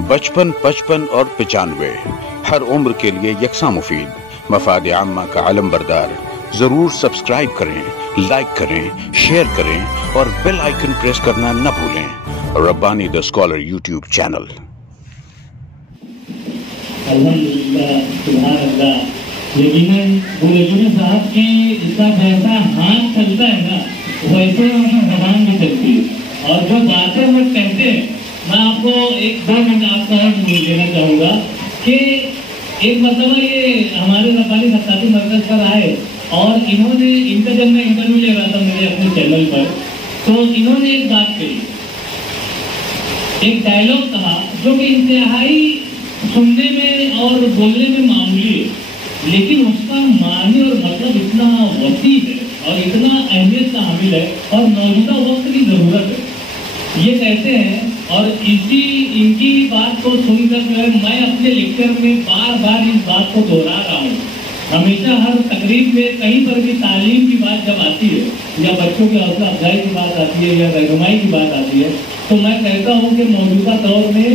बचपन, 55 और 95 हर उम्र के लिए यकसा मुफीद। मफाद आम्मा का आलम बरदार। जरूर सब्सक्राइब करें, लाइक करें, शेयर करें और बेल आइकन प्रेस करना न भूलें। Rabbani the scholar YouTube channel. अल्हम्दुलिल्लाह, सुभान अल्लाह। यकीनन बुजुर्ग साहब की जितना जैसा हाथ चलता है ना, वैसे उनकी जबान भी चलती है और जो बातें वो कहते हैं, मैं आपको एक 2 मिनट आपको और देना चाहूँगा कि एक मतलब ये हमारे रब्बानी सत्ताती मरकज पर आए और इन्होंने, इनका जब मैं इंटरव्यू ले रहा था मेरे अपने चैनल पर, तो इन्होंने एक बात कही, एक डायलॉग कहा जो कि इंतहाई सुनने में और बोलने में मामूली है, लेकिन उसका मानी और मतलब इतना वसी है और इतना अहमियत का हामिल है और मौजूदा वक्त की ज़रूरत है। ये कहते हैं और इनकी बात को सुनकर जो है मैं अपने लेक्चर में बार बार इस बात को दोहरा रहा हूँ। हमेशा हर तकरीब में कहीं पर भी तालीम की बात जब आती है या बच्चों की हौसला अफजाई की बात आती है या रहनुमाई की बात आती है, तो मैं कहता हूँ कि मौजूदा दौर में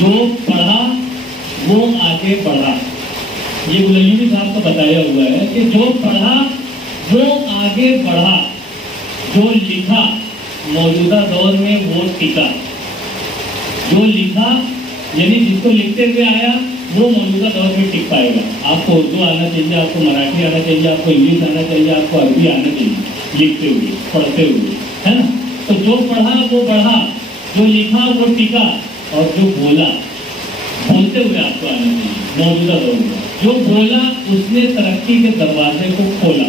जो पढ़ा वो आगे बढ़ा। ये गुलामी साहब का बताया हुआ है कि जो पढ़ा वो आगे बढ़ा, जो लिखा मौजूदा दौर में वो टिका। जो लिखा यानी जिसको लिखते हुए आया वो मौजूदा दौर में टिक पाएगा। आपको उर्दू आना चाहिए, आपको मराठी आना चाहिए, आपको इंग्लिश आना चाहिए, आपको अरबी आना चाहिए, लिखते हुए पढ़ते हुए, है ना। तो जो पढ़ा वो बढ़ा, जो लिखा वो टिका और जो बोला बोलते हुए आपको आना चाहिए मौजूदा दौर में। जो बोला उसने तरक्की के दरवाजे को खोला।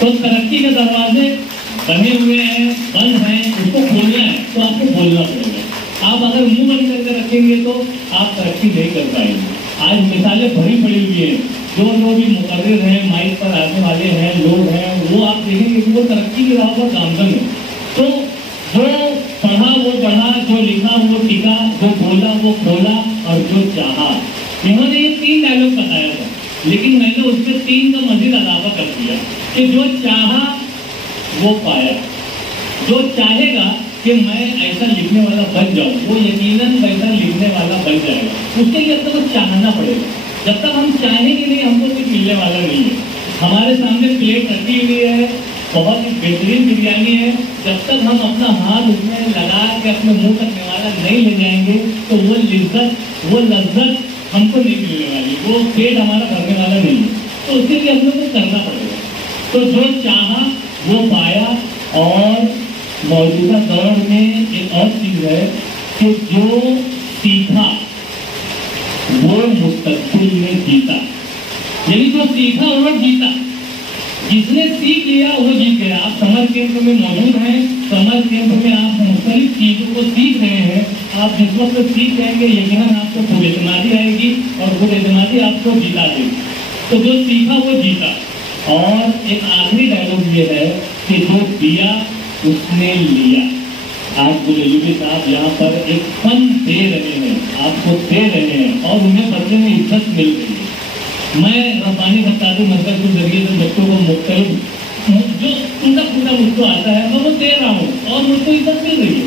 तो तरक्की के दरवाजे बने हुए हैं, बंद हैं, उसको खोलना है तो आपको बोलना पड़ेगा। आप अगर मुंह बंद करके रखेंगे तो आप तरक्की नहीं कर पाएंगे। आज मिसालें भरी पड़ी हुई हैं, जो भी मुकर्रिर हैं, माइक पर आने वाले हैं, लोग हैं, वो आप देखेंगे कि वो तरक्की की राह पर गामजन है। तो जो पढ़ा वो बढ़ा, जो लिखा वो टिका, जो बोला वो खोला और जो चाहा। इन्होंने ये 3 डायलॉग बताया था, लेकिन मैंने उसमें 3 का मजीद अलावा कर दिया कि जो चाहा वो पाया। जो चाहेगा कि मैं ऐसा लिखने वाला बन जाऊं, वो यकीनन वैसा लिखने वाला बन जाएगा। उसके लिए अब तक चाहना पड़ेगा। जब तक हम चाहेंगे नहीं, हमको कुछ मिलने वाला नहीं है। हमारे सामने प्लेट रखी हुई है, बहुत ही बेहतरीन बिरयानी है, जब तक हम अपना हाथ उसमें लगा के अपने मुंह तक निवाला नहीं ले जाएंगे तो वो लिज्जत, वो लज्जत हमको नहीं मिलने वाली, वो पेट हमारा भरने वाला नहीं है। तो उसके लिए हम लोग को करना पड़ेगा। तो जो चाहा वो पाया। और मौजूदा दौर में एक और चीज है कि जो सीखा वो मुस्तकबिल में जीता। यानी जो सीखा वो जीता, जिसने सीख लिया वो जीत गया। आप समर कैंप में मौजूद हैं, समर कैंप में आप मुख्तलिफ चीजों को सीख रहे हैं। आप जिस वक्त सीख जाएंगे यकीनन आपको खुद एतमादी आएगी और खुद एतमादी आपको जीता देगी। तो जो सीखा वो जीता। और एक आखिरी डायलॉग ये है कि जो दिया उसने लिया। आज बुजुर्ग साहब यहाँ पर एक फन दे रहे हैं, आपको दे रहे हैं और उन्हें बदले में इज्जत मिल रही है। मैं रब्बानी सत्ताती मरकज के जरिए से बच्चों को मुख्तलिफ जो उनका पूरा मुझको आता है मैं वो दे रहा हूँ और मुझको इज्जत मिल रही है।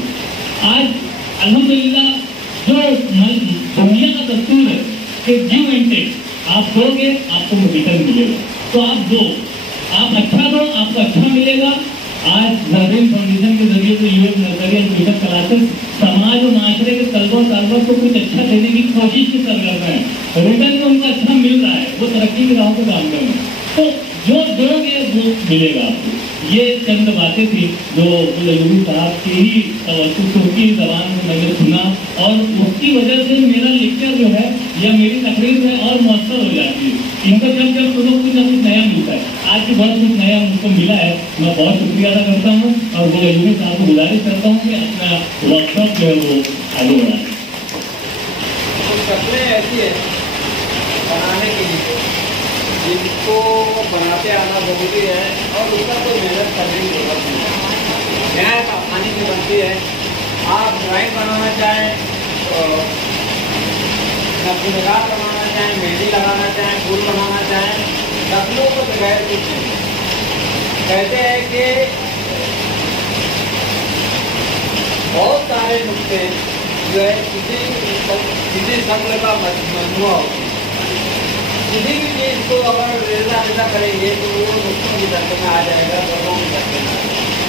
आज अल्हम्दुलिल्लाह जो दुनिया का दस्तूर है कि गिव एंड टेक, आप दोगे आपको रिटर्न मिलेगा। तो आप दो, आप अच्छा दो आपको अच्छा मिलेगा। आज जरबेन फाउंडेशन के जरिए से US nursery and tutor classes समाज और माशरे के तलबा तालबा को कुछ अच्छा देने की कोशिश कर रहे हैं। रिटर्न में उनको अच्छा मिल रहा है, वो तरक्की की राहों पर काम कर रहे हैं। तो जो दोगे वो मिलेगा आपको। ये चंद बातें थी जो गुलामी साहब की ही की जबान में मैंने सुना और उसकी वजह से मेरा लेक्चर जो है या मेरी तकरीर में और मौसर हो जाती है। इनको जब जब सुनो कुछ ना कुछ नया मिलता है। आज भी बहुत कुछ नया मुझको मिला है, मैं बहुत शुक्रिया अदा करता हूँ और गुलामी साहब को गुजारिश करता हूँ कि अपना वर्कशॉप जो है वो आगे बढ़ाएं। शक्लें ऐसी है बनाने के लिए जिनको बनाते आना जरूरी है और उसका कोई मेहनत करने की जरूरत नहीं है। नहायत आसानी से बनती है। आप ड्राइंग बनाना चाहें तो नक्शेदार बनाना चाहें, मेहंदी लगाना चाहें, फूल बनाना चाहें, शक्लों को बगैर कुछ नहीं। कहते हैं कि बहुत सारे नुस्खे जो है किसी शब्द का मजमुआ होता है। किसी भी चीज़ को अगर रेजा करेंगे तो वो नुकसान की दर्द में आ जाएगा, क्रमों की दर्द में,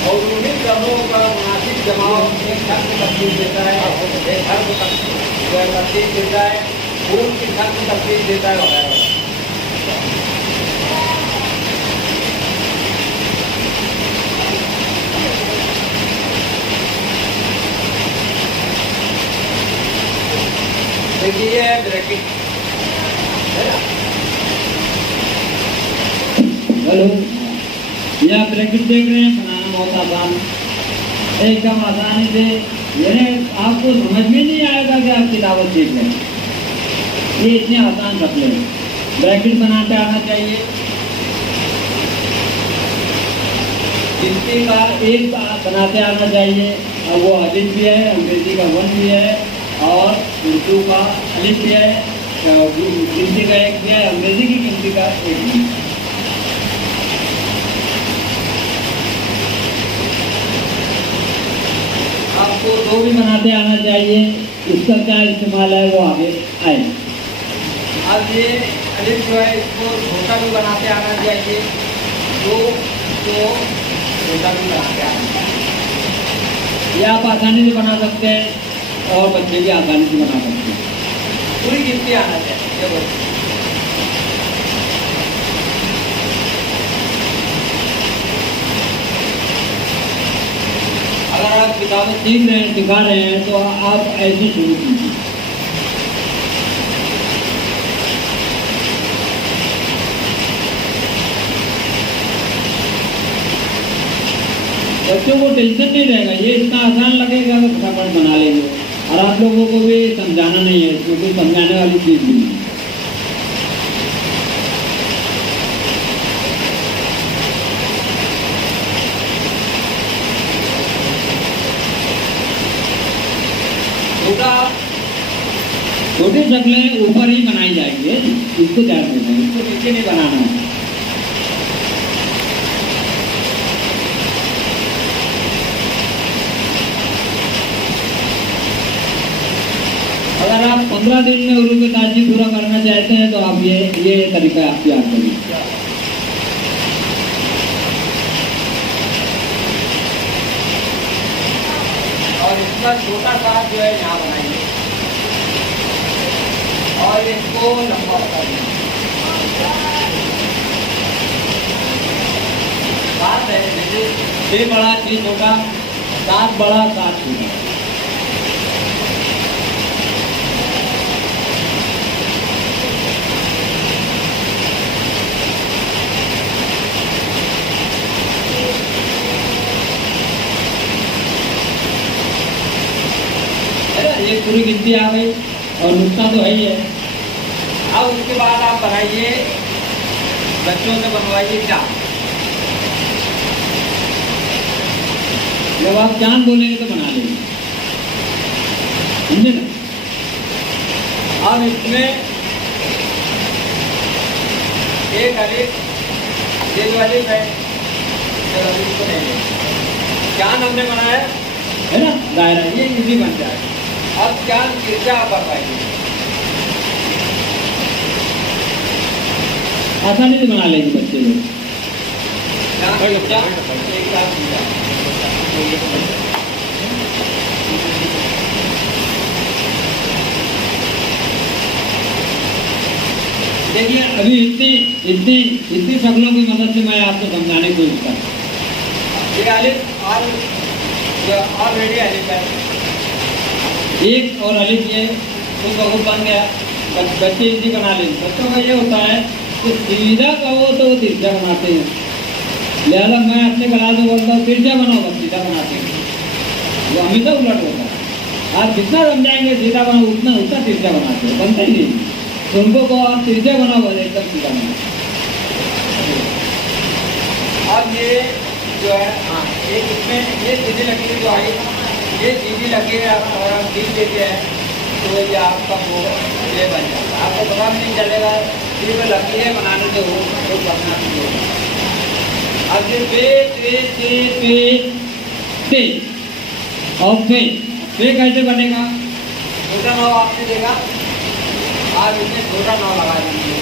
और उन्हीं क्रमों का मुनासिब जमाव एक घर को तब्दील देता है, एक घर को तब्दील देता है, फूल की घर को तब्दील देता है वगैरह। देखिए ये है ब्रैकेट, है ना? हेलो, ये आप ब्रैकेट देख रहे हैं, बनाना बहुत आसान, एकदम आसानी से, यानी आपको समझ में नहीं आएगा कि आप किताबत देख रहे हैं। ये इतने आसान शक्ल है। ब्रैकेट बनाते आना चाहिए। गिनती का एक बनाते आना चाहिए, और वो अलिफ भी है, अंग्रेजी का 1 भी है, और उर्दू का अलिफ भी है, गिनती का 1 भी है, अंग्रेजी की गिनती का 1 भी है। आपको 2 भी बनाते आना चाहिए, इसका क्या इस्तेमाल है वो आगे आए। अब ये अलिफ जो है इसको छोटा भी बनाते आना चाहिए, 2 को छोटा भी बनाते आना चाहिए। ये आप आसानी से बना सकते हैं और बच्चे भी आसानी से बना सकते हैं। पूरी गिनती आना चाहिए। देखो अगर आप किताबें सीख रहे हैं, सिखा रहे हैं, तो आप ऐसे शुरू कीजिए। बच्चों को टेंशन नहीं रहेगा, ये इतना आसान लगेगा तो फटाफट बना लेंगे, और आप लोगों को भी समझाना नहीं है, इसमें कोई समझाने वाली चीज़ नहीं है। छोटी शक्लें ऊपर ही बनाई जाएंगे, इसको ध्यान देना है, इसको नीचे नहीं बनाना है। अगर आप 15 दिन में उर्दू की ताज़ी पूरा करना चाहते हैं तो आप ये तरीका अख्तियार करिए। और इसका छोटा सा जो है यहाँ बनाएंगे और इसको लंबा कर देंगे। बात है जैसे 6 बड़ा 6 छोटा, 7 बड़ा 7 छोटा। ये पूरी गिनती आ गई और नुक्ता तो है ही है। अब उसके बाद आप बनाइए, बच्चों से बनवाइए चाँद। जब आप चाँद बोलेंगे तो बना लेंगे, समझे ना? अब इसमें एक अलिफ, ये जो अलिफ है, अलिफ को नहीं लेंगे। चाँद हमने बनाया है ना, दायरा ये इजी बन जाएगा। अब चाँद तिरछा आप पाइए, आसानी से बना लेंगे बच्चे लोग। चाँद तिरछा एक साथ सीधा। देखिए अभी इतनी शक्लों की मदद से मैं आपको समझाने की कोशिश कर रहा हूं। ये अलिफ ऑलरेडी अलिफ है, एक और अलिफ ये तो बहुत बन गया, बच्चे इजी बना लेंगे। बच्चों का ये होता है कि सीधा कहो तो वो तिरछा बनाते हैं, लिहाजा मैं अपने क्लास में बोलता हूँ तिरछा बनाओ, बस सीधा बनाते हैं। वो हमेशा उलट होता है, आप जितना समझाएंगे सीधा बनाओ उतना तिरछा बनाते हैं, बनता ही नहीं। तो उनको को आप तिरछा बनाओ, बस एकदम सीधा बनाओ। अब ये जो है हाँ, एक इसमें ये सीधी लकीर जो आई, ये सीधी लकीर आप खींच लेते हैं तो ये आपका वो ये बन जाता है, आपको पता भी नहीं चलेगा कि वो लकीरें बनाने से हो तो बनना नहीं होगा। अब ये पे और पे कैसे बनेगा? छोटा नाव आपने देखा, आप इसमें छोटा नाव लगा दीजिए,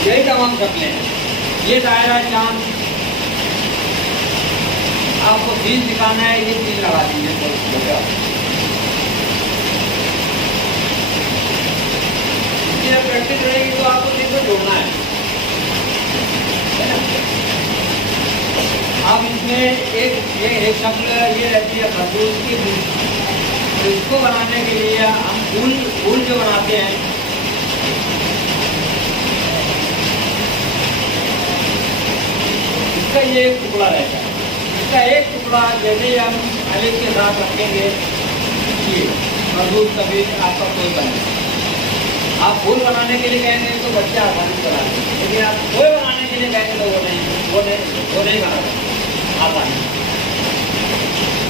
यही तमाम शक्लें हैं। ये दायरा चांद आपको सीन दिखाना है, ये सीन लगा दीजिए। जब प्रैक्टिस रहेगी तो आपको सीन को जोड़ना है ना। अब इसमें एक शक्ल ये रहती है खरबूज की, तो इसको बनाने के लिए हम फूल जो बनाते हैं, इसका ये एक टुकड़ा रहता है। इसका एक टुकड़ा जैसे हम अलिफ के साथ रखेंगे, ये खरबूज कभी आपका कोई बने। आप फूल बनाने के लिए कहेंगे तो बच्चे आसानी से बना देंगे, लेकिन आप कोई बनाने के लिए कहेंगे तो वो नहीं बना सकते आसानी।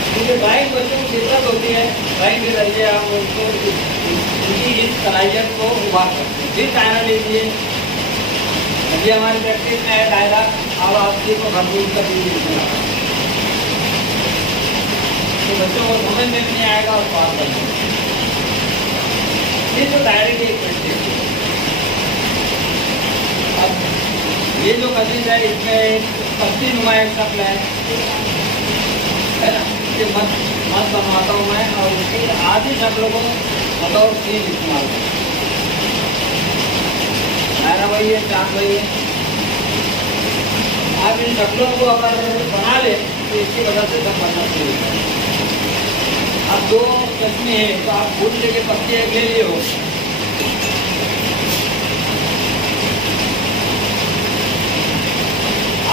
क्योंकि ड्राइंग बच्चों की दिक्कत होती है, ड्राइंग के जरिए आप उनको उनकी इस सलाहियत को उभार सकते हैं। फिर दायरा लीजिए, अभी हमारी प्रैक्टिस में है दायरा। अब आपकी को खरबूज का बीज लिखना, तो बच्चों को समझ में नहीं आएगा और बात करेंगे। ये जो दायरे की एक प्रैक्टिस है। अब ये जो कशिश है, इसमें पत्ती नुमा एक शक्ल है ना, ये मत बनवाता हूँ मैं, और इसकी आधी शक्लों को बतौर सीन इस्तेमाल करता हूँ। दायरा वही है, चांद वही है। आप इन शक्लों को अगर बना ले तो इसकी वजह से सब बनना शुरू होता है। अब दो चश्मे हैं, तो आप फूल लेके पत्ती एक ले लिए हो,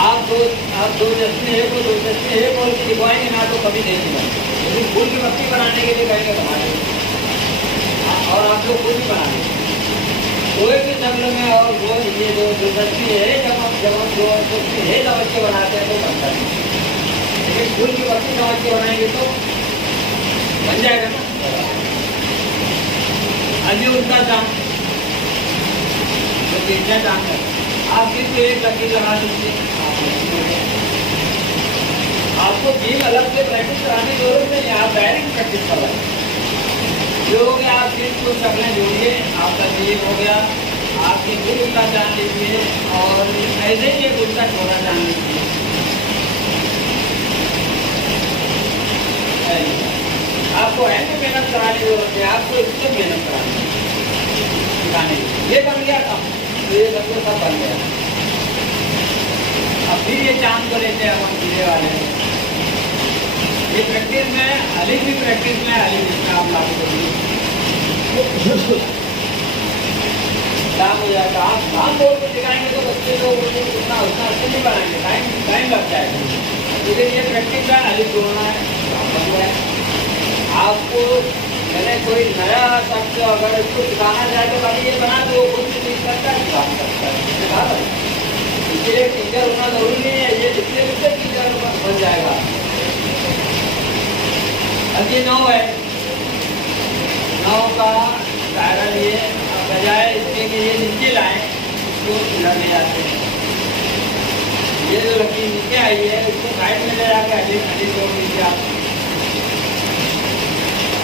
आप दो चश्मे है तो दो चश्मे एक और लिखवाएंगे ना तो कभी नहीं लिखवाएंगे। लेकिन फूल की पत्ती बनाने के लिए कहेंगे हमारे, और आप लोग फूल भी बना देंगे कोई भी शक्ल में। और वो ये जो तस्वीर है, जब हम जो तस्वीर है समझ के बनाते हैं तो बनता है, लेकिन फूल की पत्ती समझ के बनाएंगे तो बन जाएगा ना। अभी उसका दाम तो कितना दाम है, आप सिर्फ एक लकीर लगा दीजिए। आपको तीन अलग से प्रैक्टिस कराने की जरूरत नहीं है, आप डायरेक्ट प्रैक्टिस कर रहे हैं। जो हो गया, आप सिर्फ कुछ शक्लें जोड़िए, आपका जीव हो गया, आपकी खुद उल्टा जान लीजिए, और ऐसे ही एक उल्टा छोड़ा जान लीजिए। आपको ऐसे मेहनत कराने की जरूरत है, आपको इससे मेहनत करानी सिखाने की। ये बन गया था तो ये सब बन गया। अब फिर ये चांद को लेते हैं हम धीरे वाले। ये प्रैक्टिस में अली भी प्रैक्टिस में अली जिसमें आप लागू करिए काम हो जाएगा। आप काम बोल के दिखाएंगे तो बच्चे को उतना अच्छे नहीं बनाएंगे, टाइम लग जाएगा। लेकिन ये प्रैक्टिस में अली जोड़ना है। आपको मैंने कोई नया शब्द अगर इसको सिखाना चाहे तो खाली ये बना दो, खुद से सीख सकता है, सिखा सकता है। इसलिए टीचर होना जरूरी नहीं है, ये जितने बच्चे टीचर बन जाएगा। अब ये 9 है, 9 का दायरा लिए बजाय इसके कि ये नीचे लाएं, इसको इधर ले जाते हैं। ये जो लकीर नीचे आई है उसको साइड में ले जाकर अभी जोड़ दीजिए।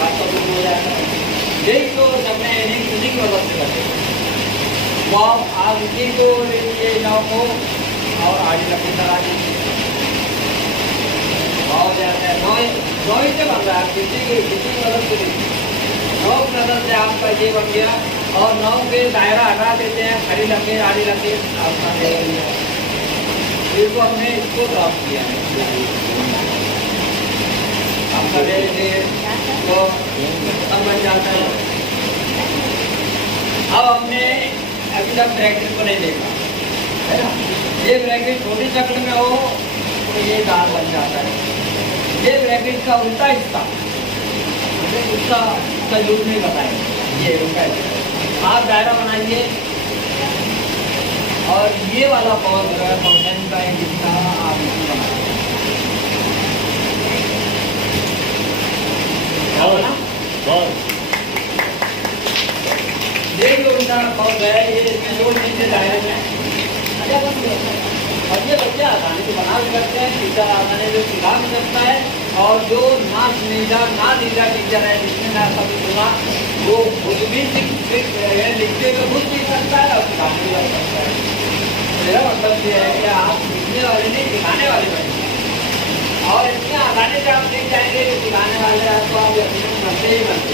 आपका बुक हो जाता है। यही तो सबने इन्हीं की मदद से करते हैं। वो आप इसी को लीजिए 9 को और आगे लकीर लगा दीजिए और जाता है। 9 ही से बन रहा है, किसी की मदद से नहीं। 9 की मदद से आपका ये बन गया। और 9 पे दायरा हटा देते हैं, खड़ी लकीर आड़ी लकीर आपका दे दिया। इसको हमने इसको ड्रॉप किया है, आपका दे तो अब बन जाता है। अब हमने अभी तक ब्रैकेट को नहीं देखा है ना। ये ब्रैकेट छोटी शक्ल में हो तो ये दाल बन जाता है। ये ब्रैकेट का उल्टा हिस्सा उसका यूज नहीं बताएंगे, ये उल्टा हिस्सा। आप दायरा बनाइए और ये वाला पौध जो है पौधन का एक हिस्सा आप इसमें बनाइए। ये जो उनका पौध है ये इसमें जोड़ दीजिए दायरे में। और ये बच्चे आसानी से बना भी सकते हैं, टीचर आसानी से सिखा भी सकता है। और जो ना नीला टीचर है जिसने ना कभी सुना, वो खुद भी लिखते हुए खुद भी सकता है और सिखाने भी लग सकता है। मेरा मतलब ये है कि आप लिखने वाले नहीं, सिखाने वाले बने, और इतने आसानी से आप सीख जाएंगे कि सिखाने वाले हैं तो आप यकीनन बनते ही बनते,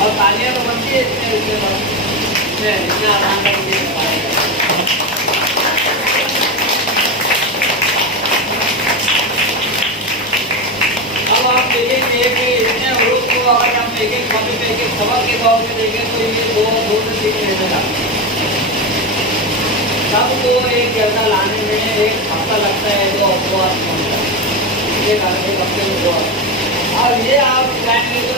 और तालियां तो बनती है इतने आसान तरीके से पाएंगे। अब आप देखेंगे कि इतने हरूफ को अगर हम एक कॉपी पे एक सबक के तौर पे देखें तो ये दो से सीख लेने जाते हैं। सबको एक जगह लाने में एक हफ्ता लगता है, 2 हफ्ते एक हफ्ते में 2 हफ्ते, और ये आप सिखाएंगे तो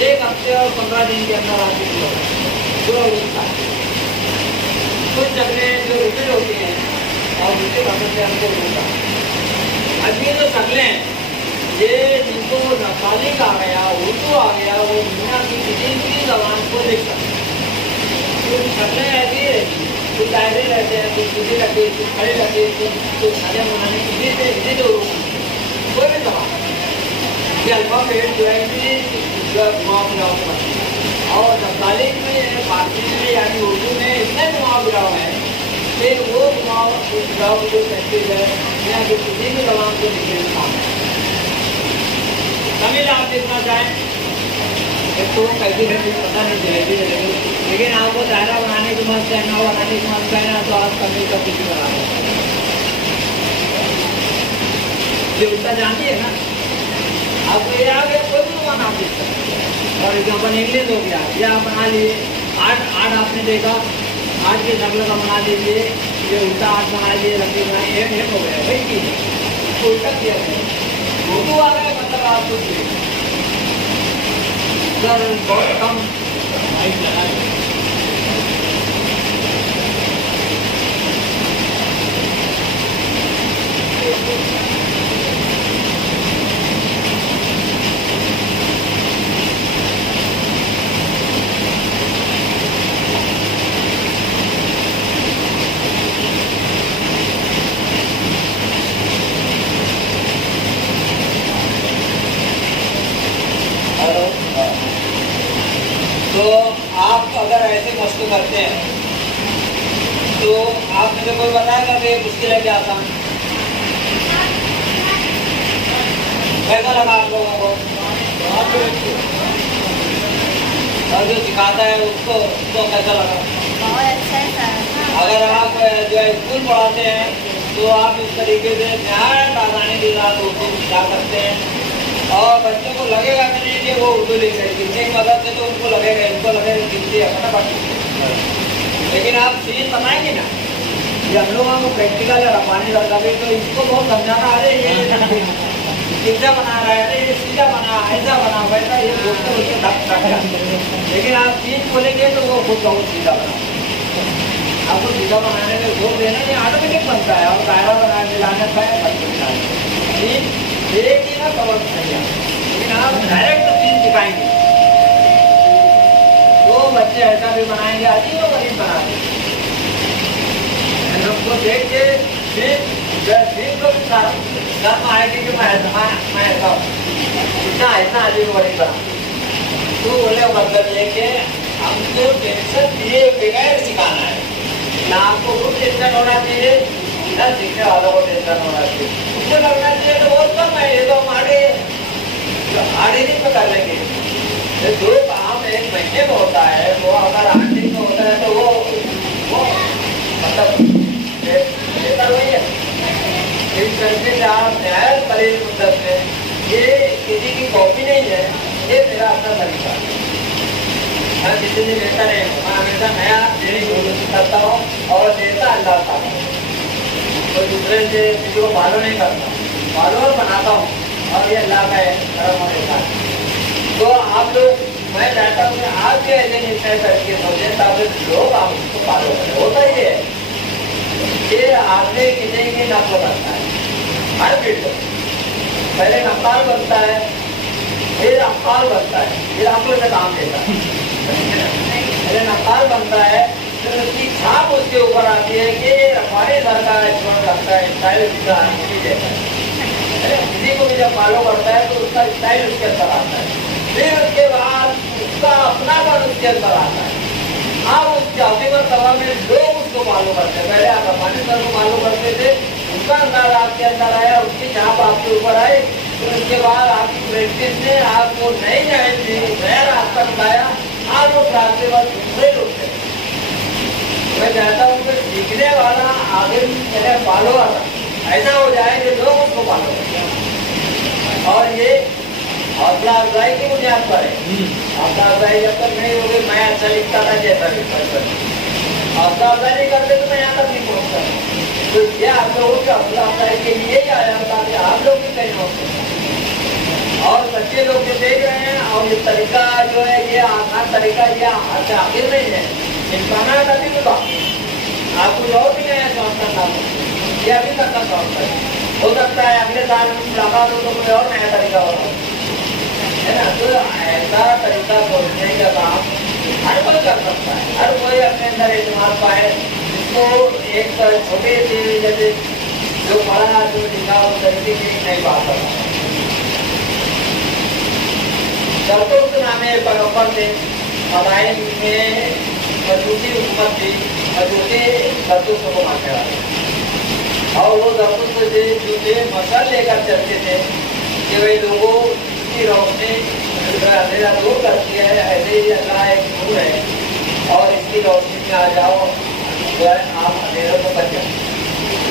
एक हफ्ते और 15 दिन के अंदर आप पूरा होता है। कुछ शक्लें जो रिपीट होती हैं और दूसरे भाषा से हमको होता है। अब ये जो शक्लें हैं, ये जिनको नक्काली का आ गया, उर्दू आ गया, वो दुनिया की किसी भी जबान को लिख सकते हैं। कुछ शक्लें ऐसी है, कुछ दायरे रहते हैं, कुछ सीधे रहते हैं, कुछ खड़े रहते हैं, कुछ खड़े बनाने की इसी जो कोई भी जबान ये अल्फाबेट जो है घुमाव गिराव करते हैं। और नक्काली में, फारसी में यानी उर्दू में इतने घुमाव गिराव है कि वो घुमाव गिराव जो कहते हैं या जो किसी भी जबान को लिखने में काम है। तमिल आप देखना चाहें तो कैसी रहती पता नहीं चलेगी, लेकिन आपको दायरा बनाने की मत है, नाव बनाने की मत है ना, तो आप तमिल का कुछ बना ये उल्टा जानती है ना। आपको ये आ गया कोई भी वन आप लिख सकते हैं। और एग्जाम्पल इंग्लिश हो गया, ये आप बना लिए 8 आपने देखा, 8 के शक्ल का बना लीजिए, ये उल्टा 8 बना लिए, लंबी बनाई, एक हो गया वही चीज़ है, उल्टा किया गया। उर्दू आ गया मतलब आप कुछ सर बहुत कम तो आप अगर ऐसे मशक करते हैं तो आप मुझे कोई बताएगा कि मुश्किल है क्या आसान? कैसा लगा आप लोगों को? और जो सिखाता है उसको कैसा लगा? बहुत अच्छा है सर। अगर आप जो है स्कूल पढ़ाते हैं तो आप इस तरीके से निहायत आसानी के साथ उर्दू सिखा सकते हैं, और बच्चों को लगेगा कि नहीं कि वो उर्दू लिख रहे, गिनने की मदद से तो उनको लगेगा, इनको लगेगा गिनती है फटाफट। लेकिन आप चीज़ बनाएंगे ना, ये हम लोगों को प्रैक्टिकल है, रफानी लगे तो इसको बहुत समझाना, अरे ये सीधा बना रहा है, अरे ये सीधा बना, ऐसा बना, वैसा, ये बोलते बोलते धक। लेकिन आप चीज़ बोलेंगे तो वो खुद बहुत सीधा बना। आपको सीधा बनाने में जोर देना, ये ऑटोमेटिक बनता है, और दायरा बना के लाने का एक ही ना कवर नहीं है। लेकिन आप डायरेक्ट चीज दिखाएंगे तो बच्चे ऐसा भी बनाएंगे, अजीब और गरीब बना देंगे। हमको देख के को भी सारा गर्म आएगी कि मैं ऐसा हूँ, इतना अजीब गरीब बना। तो बोले मतलब ये कि हमको टेंशन दिए बगैर सिखाना है, ना आपको खुद टेंशन होना चाहिए, ना सीखने वालों को टेंशन होना चाहिए। उसको लगना चाहिए तो बहुत कम है, ये तो हमारे नहीं पे कर लेंगे। जो काम 1 महीने में होता है वो अगर 8 दिन में होता है तो वो मतलब बेहतर वही है। इस तरीके से आप नहायत कलील मुद्दत में, ये किसी की कॉपी नहीं है, ये मेरा अपना तरीका है। मैं किसी से लेता नहीं हूँ, मैं हमेशा नया देने की कोशिश करता हूँ और देता अल्लाह ताला। कोई दूसरे से किसी को फॉलो नहीं करता, फॉलोअर बनाता हूँ, और ये अल्लाह का करम और एहसान। तो आप लोग, मैं चाहता हूँ कि आप भी ऐसे निर्णय करके सोचें ताकि लोग आप उसको फॉलो करें। होता ही है ये आगे किसी की नकल बनता है, हर फील्ड में पहले नक्काल बनता है, फिर अक्काल बनता है, फिर अक्ल से काम लेता है। पहले नक्काल बनता है, फिर उसकी छाप उसके ऊपर आती है कि रफारी सर का स्टूडेंट रखता है, स्टाइल देता है, किसी को भी जब फॉलो करता है तो उसका स्टाइल उसके अंदर आता है, फिर उसके बाद उसका अपनापन उसके अंदर आता है। अब उस जाति पर सभा में लोग उसको फॉलो करते हैं। पहले आप अफगानी सर को फॉलो करते थे, उसका अंदाज आपके अंदर आया, उसकी छाप आपके ऊपर आई, फिर उसके बाद आपकी प्रैक्टिस ने आपको नई नया रास्ता बताया, आप उस रास्ते पर दूसरे लोग थे। मैं चाहता हूँ कि सीखने वाला आगे फॉलो आता ऐसा हो जाए कि लोग उसको फॉलो करें। और ये हौसला अफजाई की बुनियाद पर है। हौसला अफजाई जब तक नहीं होगी, मैं अच्छा लिखता था जैसा लिखता था, हौसला अफजाई नहीं करते तो मैं यहाँ तक नहीं पहुँचता। तो ये आप लोगों के हौसला अफजाई के लिए ही आया था कि आप लोग भी कहीं हो और सच्चे लोग जो देख रहे हैं। और ये तरीका जो है, ये आसान तरीका, ये आखिर नहीं है, इम्कान अभी भी बाकी आप कुछ और भी नया शौक करना, ये अभी तक का शौक हो सकता है अगले साल मुलाकात हो तो कोई और नया तरीका हो, है ना। तो ऐसा तरीका सोचने का काम हर कोई कर सकता है, हर कोई अपने अंदर इस्तेमाल पाए, जिसको एक छोटे से जैसे जो पढ़ा जो लिखा उस तरीके की नहीं बात करता। जरतुस्त नामे पैगंबर थे, मदाइन में मजूसी हुकूमत थी, मजूसी जरतुस्त को मानने वाले, और वो जरतुस्त जो थे मसल लेकर चलते थे कि वे लोगों की रोशनी अंधेरा दूर करती है, ऐसे ही अल्लाह एक नूर है और इसकी रोशनी में आ जाओ जो है आप अंधेरों से बच जाओ।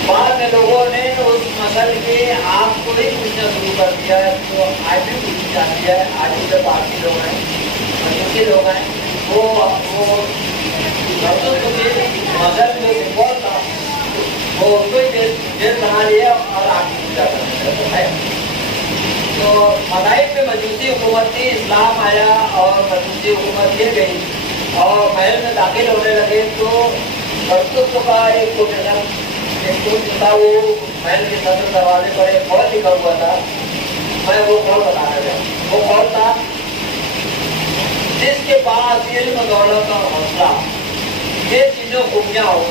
बाद में लोगों ने उस मसल के आप को ही पूछना शुरू कर दिया है, तो आज भी पूछी जाती है। आज भी जो पार्टी लोग हैं, मजूसी लोग हैं, वो मसल जो सिंबल था वो उनको ही जेल बना लिया और आगे पूजा करते हैं। तो मदाइन में मजूसी हुकूमत थी, इस्लाम आया और मजूसी हुकूमत गिर गई और महल में दाखिल होने लगे। तो जरतुस्त का एक था, वो महल के सदर दरवाजे पर एक कौल लिखा हुआ था, मैं वो कौल बताना चाहूँ। वो कौल था, जिसके पास इल्म दौलत और हौसला ये चीजों खूबियाँ हो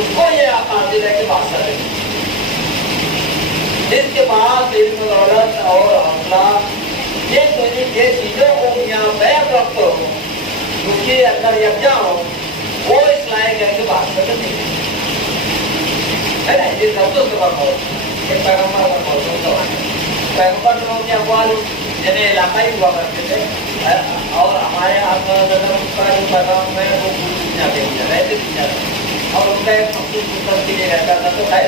उसको ये हासिल है कि बादशाह है। जिसके पास इल्म दौलत और हौसला ये चीजों खूबियाँ बैक वक्त हो, उसके अंदर यकजा हो, वो इस लायक है कि बादशाह नहीं है ना। ये जरतुस्त का कौल, एक पैगंबर का कौल पैगंबर लोगों के अक़वाल जिन्हें इलाकाई हुआ करते थे, और हमारे आप का जो पैगाम है वो जाते रहते भी जाते और उनका एक मखसूस मुद्दत के लिए रहता था। तो है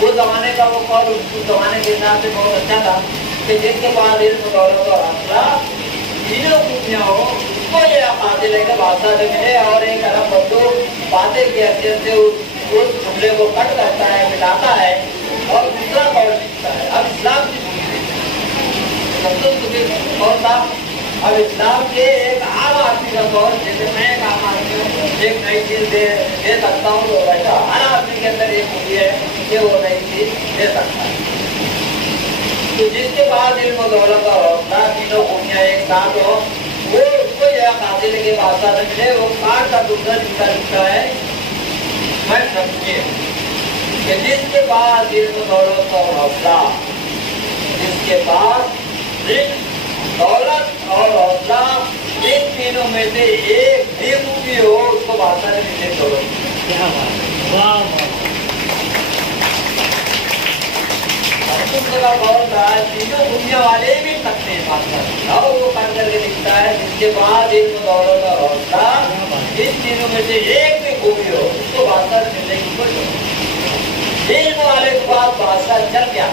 वो जमाने का वो कौल उस जमाने के हिसाब से बहुत अच्छा था कि जिसके पास इल्म दौलत और हौसला तीनों खूबियाँ हो उसको ये हासिल है कि बादशाह से मिले। और एक अरब बंधु बातें की हैसियत से उस जुमले को कट करता है, मिटाता है और दूसरा कौल लिखता है। अब इस्लाम की कौन था? अब इस्लाम के एक आम आदमी का कौल, जैसे मैं एक आम आदमी हूँ, एक नई चीज दे सकता हूँ, तो वैसा हर आदमी के अंदर एक खूबी है कि वो नई चीज दे सकता है। तो जिसके पास इल्म दौलत और हौसला तीनों खूबियाँ एक साथ हो, वो उसको यह हासिल के बादशाह से मिले। वो काट का दूसरा जिसका लिखता है, मैं समझिए कि जिसके पास इल्म दौलत और हौसला, जिसके पास दौलत और हौसला इन तीनों में से एक भी खूबी हो उसको बादशाह ने मिले। दौलत क्या बात, का बहुत रहा है, तीनों खूबियाँ वाले भी सकते हैं बादशाह। और वो कर करके लिखता है, जिसके बाद इल्म दौलत और हौसला इन तीनों में से एक भी खूबी हो उसको बादशाह से मिलने की कोई जरूरत। इल्म वाले के बाद बादशाह चल गया,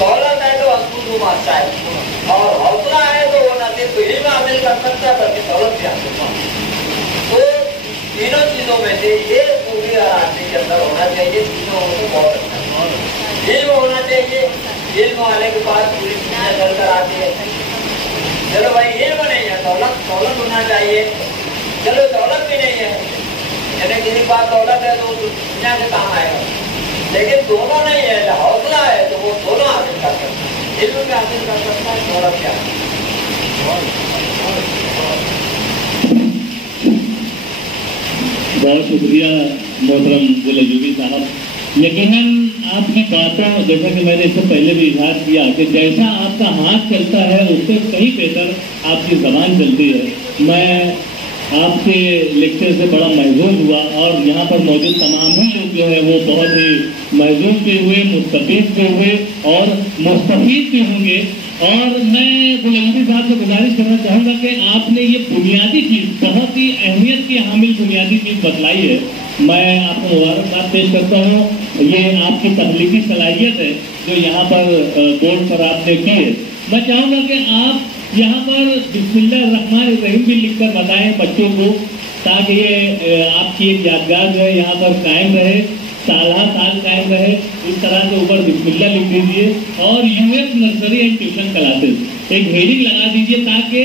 दौलत है तो असूल बादशाह है, और हौसला है तो वो न सिर्फ इल्म हासिल कर सकता है बल्कि दौलत भी हासिल कर सकता है। तो तीनों चीजों में से ये खूबी हर आदमी के अंदर होना चाहिए। तीनों हो तो बहुत अच्छा। इल्म होना चाहिए, इल्म वाले के पास पूरी दुनिया चल कर आती है। चलो भाई इल्म नहीं है, दौलत होना चाहिए। चलो दौलत भी नहीं है, यानी किसी के पास दौलत है तो दुनिया के काम आएगा, लेकिन दोनों नहीं है, हौसला है तो वो दोनों हासिल कर सकता है। इल्म भी हासिल कर सकता है, दौलत क्या है। बहुत शुक्रिया मोहतरम गुल अयूबी साहब। यकीनन आपकी बातों, जैसा कि मैंने इससे पहले भी इजहार किया कि जैसा आपका हाथ चलता है उससे कहीं बेहतर आपकी ज़बान चलती है। मैं आपके लेक्चर से बड़ा महजूज हुआ और यहाँ पर मौजूद तमाम ही लोग जो है वो बहुत ही महजूज भी हुए, मुस्तफीद भी हुए और मुस्तफीद भी होंगे। और मैं गुलामी साहब से गुजारिश करना चाहूँगा कि आपने ये बुनियादी चीज़, बहुत ही अहमियत की हामिल बुनियादी चीज़ बतलाई है। मैं आपको मुबारकबाद पेश करता हूँ। ये आपकी तख्लीकी सलाहियत है जो यहाँ पर बोर्ड पर आपने की है। मैं चाहूँगा कि आप यहाँ पर बिस्मिल्लाहिर्रहमानिर्रहीम भी लिखकर बताएं बच्चों को, ताकि ये आपकी एक यादगार जो है यहाँ पर कायम रहे, साल कायम रहे। इस तरह से ऊपर बिस्मिल्लाह लिख दीजिए और US nursery and tuition classes एक हेडिंग लगा दीजिए, ताकि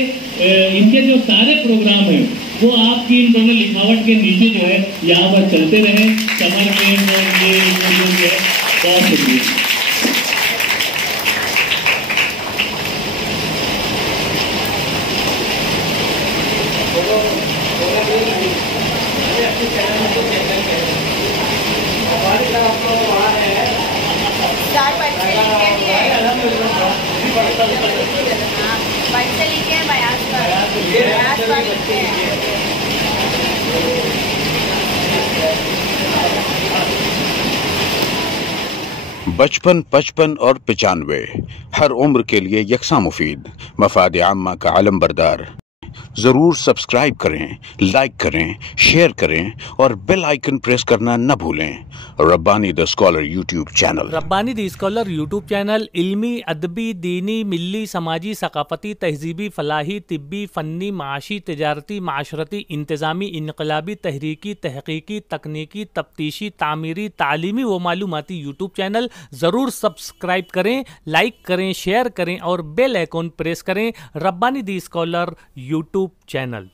इनके जो सारे प्रोग्राम हैं वो आपकी इन दोनों लिखावट के नीचे जो है यहाँ पर चलते रहे। समर कैंप और ये जो है बहुत शुक्रिया। बचपन, 55 और 95 हर उम्र के लिए यकसा मुफीद, मफाद आम्मा का आलम बरदार। जरूर सब्सक्राइब करें, लाइक करें, शेयर करें और बेल आइकन प्रेस करना न भूलें। Rabbani the scholar YouTube channel. Rabbani the scholar YouTube channel इल्मी, अदबी, दीनी, मिल्ली, समाजी, सकाफती, तहजीबी, फलाही, तिब्बी, फ़न्नी, माशी, तिजारती, माशरती, इंतज़ामी, इनकलाबी, तहरीकी, तहकीकी, तकनीकी, तफ्तीशी, तामीरी, तालीमी व मालूमाती यूट्यूब चैनल। ज़रूर सब्सक्राइब करें, लाइक करें, शेयर करें और बेल आइकन प्रेस करें। Rabbani the scholar YouTube channel.